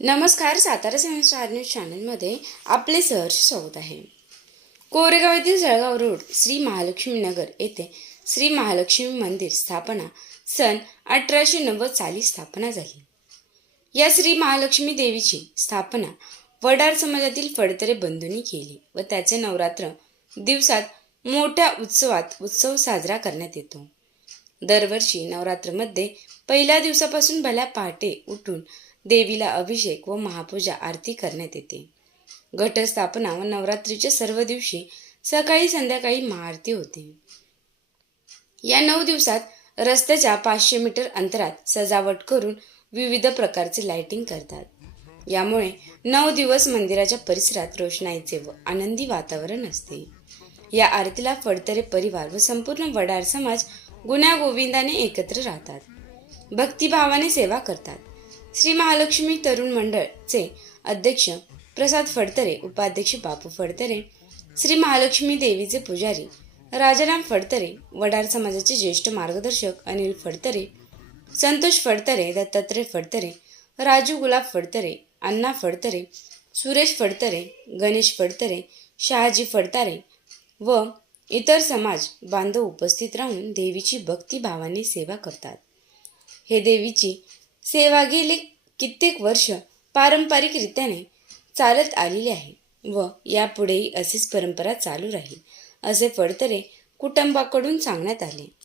नमस्कार Satara science star news चॅनलमध्ये आपले सहर्ष स्वागत आहे. कोरेगाव येथील जळगाव रोड श्री महालक्ष्मी नगर येथे श्री महालक्ष्मी मंदिर स्थापना सन अठराशे नव्वद साली स्थापना झाली. या श्री महालक्ष्मी देवीची स्थापना वडार समाजातील फडतरे बंधूंनी केली व त्याचे नवरात्र दिवसात मोठ्या उत्सवात उत्सव साजरा करण्यात येतो. दरवर्षी नवरात्रमध्ये पहिल्या दिवसापासून भल्या पहाटे उठून देवीला अभिषेक व महापूजा आरती करण्यात येते. घटस्थापना व नवरात्रीच्या सर्व दिवशी सकाळी संध्याकाळी महाआरती होते. या नऊ दिवसात रस्त्याच्या पाचशे मीटर अंतरात सजावट करून विविध प्रकारचे लाइटिंग करतात. यामुळे नऊ दिवस मंदिराच्या परिसरात रोषणाईचे व आनंदी वातावरण असते. या आरतीला फडतरे परिवार व संपूर्ण वडार समाज गुण्यागोविंदाने एकत्र राहतात. भक्तिभावाने सेवा करतात. श्री महालक्ष्मी तरुण मंडळचे अध्यक्ष प्रसाद फडतरे उपाध्यक्ष बापू फडतरे श्री महालक्ष्मी देवीचे पुजारी राजाराम फडतरे वडार समाजाचे ज्येष्ठ मार्गदर्शक अनिल फडतरे संतोष फडतरे दत्तात्रय फडतरे राजू गुलाब फडतरे अण्णा फडतरे सुरेश फडतरे गणेश फडतरे शहाजी फडतारे व इतर समाज बांधव उपस्थित राहून देवीची भक्तिभावाने सेवा करतात. हे देवीची सेवा गेली कित्येक वर्ष पारंपरिक रीत्याने चालत आलेली आहे व यापुढेही अशीच परंपरा चालू राहील असे फडतरे कुटुंबाकडून सांगण्यात आले.